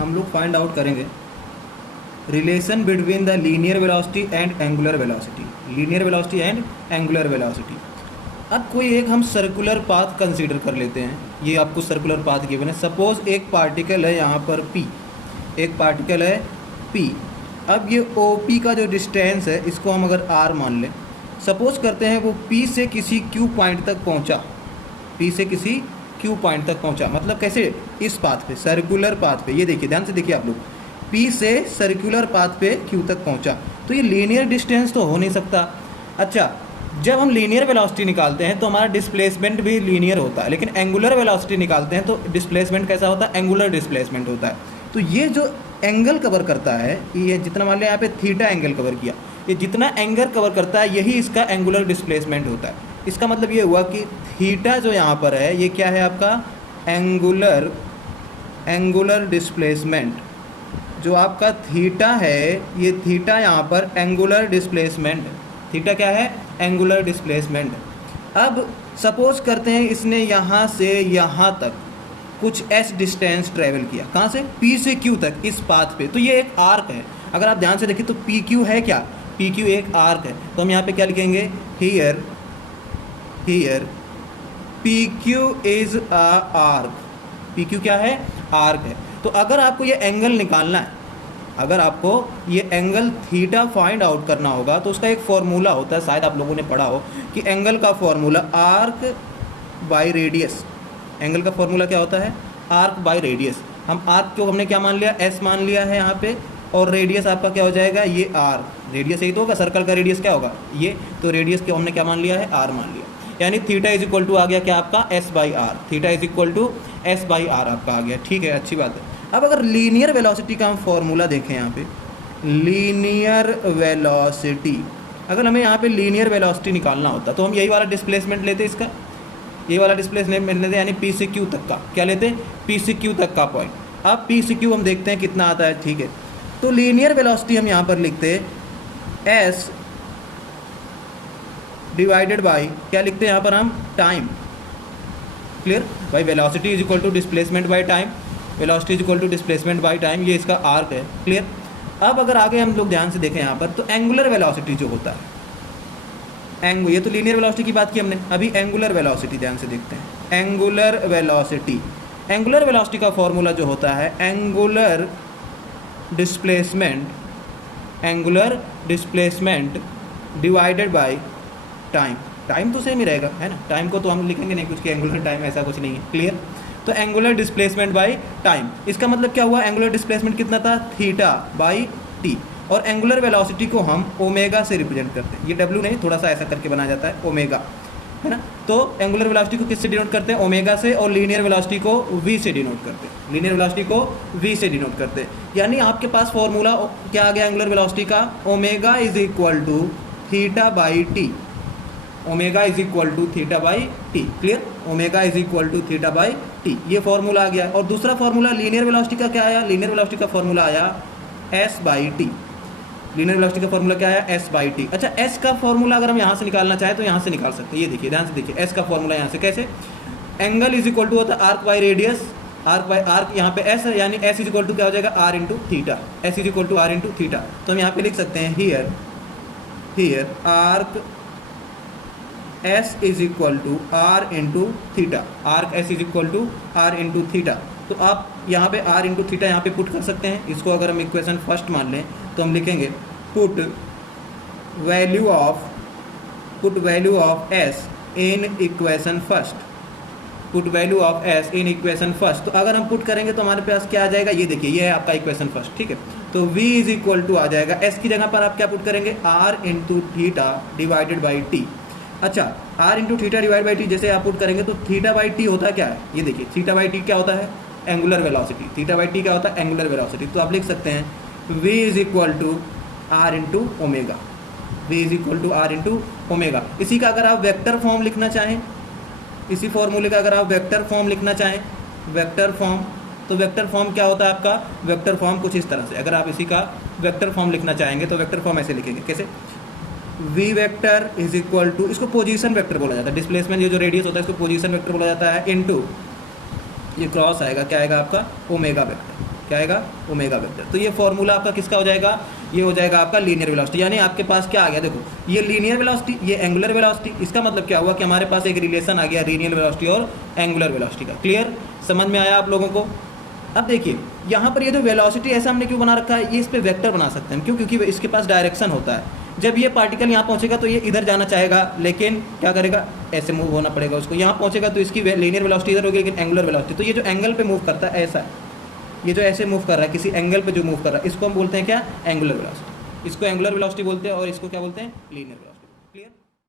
हम लोग find out करेंगे relation between the linear velocity and angular velocity, linear velocity and angular velocity. अब कोई एक हम सर्कुलर पाथ कंसीडर कर लेते हैं, ये आपको सर्कुलर पाथ गिवन है। सपोज एक पार्टिकल है यहाँ पर P, एक पार्टिकल है P। अब ये OP का जो डिस्टेंस है इसको हम अगर R मान लें, सपोज करते हैं वो P से किसी Q पॉइंट तक पहुँचा, P से किसी Q पॉइंट तक पहुँचा, मतलब कैसे, इस पाथ पे, सर्कुलर पाथ पे। ये देखिए, ध्यान से देखिए आप लोग, P से सर्कुलर पाथ पे Q तक पहुँचा, तो ये लीनियर डिस्टेंस तो हो नहीं सकता। अच्छा, जब हम लीनियर वेलोसिटी निकालते हैं तो हमारा डिस्प्लेसमेंट भी लीनियर होता है, लेकिन एंगुलर वेलोसिटी निकालते हैं तो डिस्प्लेसमेंट कैसा होता है, एंगुलर डिस्प्लेसमेंट होता है। तो ये जो एंगल कवर करता है, ये जितना मान लिया यहाँ पे थीटा एंगल कवर किया, ये जितना एंगल कवर करता है यही इसका एंगुलर डिस्प्लेसमेंट होता है। इसका मतलब ये हुआ कि थीटा जो यहाँ पर है ये क्या है आपका, एंगुलर डिस्प्लेसमेंट। जो आपका थीटा है, ये थीटा यहाँ पर एंगुलर डिस्प्लेसमेंट, थीटा क्या है, एंगुलर डिस्प्लेसमेंट। अब सपोज करते हैं इसने यहाँ से यहाँ तक कुछ s डिस्टेंस ट्रेवल किया, कहाँ से, P से Q तक, इस पाथ पे। तो ये एक आर्क है, अगर आप ध्यान से देखें तो PQ है क्या, PQ एक आर्क है। तो हम यहाँ पे क्या लिखेंगे, here PQ is a arc, PQ क्या है, आर्क है। तो अगर आपको ये एंगल निकालना है, अगर आपको ये एंगल थीटा फाइंड आउट करना होगा तो उसका एक फॉर्मूला होता है, शायद आप लोगों ने पढ़ा हो कि एंगल का formula arc by radius. Angle का फॉर्मूला क्या होता है, आर्क बाय रेडियस। हम आर्क को हमने क्या मान लिया, S मान लिया है यहाँ पे, और रेडियस आपका क्या हो जाएगा, ये R। रेडियस यही तो होगा, सर्कल का रेडियस क्या होगा ये, तो रेडियस को हमने क्या मान लिया है, R मान लिया। यानी थीटा इज इक्वल टू आ गया क्या आपका, S by R. Theta is equal to S by R आपका आ गया, ठीक है, अच्छी बात है। अब अगर लीनियर वेलोसिटी का हम फॉर्मूला देखें यहाँ पे, लीनियर वेलोसिटी, अगर हमें यहाँ पे लीनियर वेलोसिटी निकालना होता तो हम यही वाला डिस्प्लेसमेंट लेते, इसका ये वाला डिस्प्लेसमेंट लेते, यानी P से Q तक का, क्या लेते, P से Q तक का पॉइंट। अब P से Q हम देखते हैं कितना आता है, ठीक है। तो लीनियर वेलोसिटी हम यहाँ पर लिखते हैं S डिवाइडेड बाई, क्या लिखते हैं यहाँ पर हम, time. Clear, by velocity is equal to displacement by time, velocity is equal to displacement by time, ये इसका आर्क है। क्लियर। अब अगर आगे हम लोग ध्यान से देखें यहाँ पर, तो एंगुलर वेलोसिटी जो होता है, ये तो लीनियर वेलोसिटी की बात की हमने, अभी एंगुलर वेलोसिटी ध्यान से देखते हैं। एंगुलर वेलोसिटी का फॉर्मूला जो होता है, angular displacement divided by time. Time तो सेम ही रहेगा, है ना, टाइम को तो हम लिखेंगे नहीं कुछ कि एंगुलर टाइम, ऐसा कुछ नहीं है। क्लियर। तो एंगुलर डिस्प्लेसमेंट बाय टाइम, इसका मतलब क्या हुआ, एंगुलर डिस्प्लेसमेंट कितना था, थीटा बाई टी। और एंगुलर वेलोसिटी को हम ओमेगा से रिप्रेजेंट करते हैं, ये डब्ल्यू नहीं, थोड़ा सा ऐसा करके बनाया जाता है, ओमेगा, है ना। तो एंगुलर वेलोसिटी को किससे डिनोट करते हैं, ओमेगा से, और लीनियर वेलोसिटी को वी से डिनोट करते हैं, लीनियर वेलोसिटी को वी से डिनोट करते हैं। यानी आपके पास फॉर्मूला क्या आ गया एंगुलर वेलोसिटी का, omega is equal to theta by T, omega is equal to theta by T. Clear, omega is equal to theta by T, ये फॉर्मूला आ गया। और दूसरा फॉर्मूला लीनियर वेलोसिटी का क्या आया, लीनियर वेलोसिटी का फॉर्मूला आया S by T. Linear velocity का फॉर्मूला क्या आया, एस बाई टी। अच्छा, एस का फॉर्मूला अगर हम यहाँ से निकालना चाहें तो यहाँ से निकाल सकते हैं, ये देखिए, ध्यान से देखिए, एस का फॉर्मूला यहाँ से कैसे, एंगल इज इक्वल टू होता है arc by radius, arc by arc, यहाँ पे एस है, यानी एस इज इक्वल टू क्या हो जाएगा, R into theta, S is equal to R into theta. तो हम यहाँ पे लिख सकते हैं here arc S is equal to R into theta, arc S is equal to R into theta. तो आप यहाँ पे आर इंटू थीटा यहाँ पे पुट कर सकते हैं। इसको अगर हम इक्वेशन फर्स्ट मान लें तो हम लिखेंगे put value of S in equation first, put value of S in equation first. तो अगर हम पुट करेंगे तो हमारे पास क्या आ जाएगा, ये देखिए, ये है आपका इक्वेशन फर्स्ट, ठीक है। तो v इज इक्वल टू आ जाएगा, s की जगह पर आप क्या पुट करेंगे, r into theta divided by T. अच्छा, r into theta divide by T जैसे आप पुट करेंगे तो थीटा बाई टी होता है क्या है, ये देखिए, थीटा बाई टी क्या होता है, angular velocity. Theta by T क्या होता है, एंगुलर वेलोसिटी। तो आप लिख सकते हैं v is equal to R into omega, v is equal to R into omega. इसी का अगर आप वेक्टर फॉर्म लिखना चाहें, इसी फॉर्मूले का अगर आप वेक्टर फॉर्म लिखना चाहें, वेक्टर फॉर्म, तो वेक्टर फॉर्म क्या होता है आपका, वेक्टर फॉर्म कुछ इस तरह से, अगर आप इसी का वेक्टर फॉर्म लिखना चाहेंगे तो वेक्टर फॉर्म ऐसे लिखेंगे, कैसे, v vector is equal to, इसको पोजीशन वेक्टर बोला जाता है, डिस्प्लेसमेंट ये जो रेडियस होता है इसको पोजीशन वेक्टर बोला जाता है, इनटू ये क्रॉस आएगा, क्या आएगा आपका, ओमेगा वेक्टर। क्या आएगा, ओमेगा वेक्टर। तो ये फॉर्मूला आपका किसका हो जाएगा, ये हो जाएगा आपका लीनियर वेलोसिटी। यानी आपके पास क्या आ गया, देखो ये लीनियर वेलोसिटी, ये एंगुलर वेलोसिटी, इसका मतलब क्या हुआ कि हमारे पास एक रिलेशन आ गया लीनियर वेलोसिटी और एंगुलर वेलोसिटी का। क्लियर, समझ में आया आप लोगों को। अब देखिए यहाँ पर ये जो वेलोसिटी ऐसा हमने क्यों बना रखा है, ये इस पर वेक्टर बना सकते हैं, क्यों, क्योंकि इसके पास डायरेक्शन होता है। जब ये पार्टिकल यहाँ पहुँचेगा तो ये इधर जाना चाहेगा, लेकिन क्या करेगा, ऐसे मूव होना पड़ेगा उसको। यहाँ पहुँचेगा तो इसकी लीनियर वेलोसिटी इधर होगी, लेकिन एंगुलर वेलोसिटी, तो ये जो एंगल पे मूव करता है ऐसा, ये जो ऐसे मूव कर रहा है किसी एंगल पे जो मूव कर रहा है, इसको हम बोलते हैं क्या, एंगुलर वेलोसिटी। इसको एंगुलर वेलोसिटी बोलते हैं और इसको क्या बोलते हैं, लीनियर वेलोसिटी।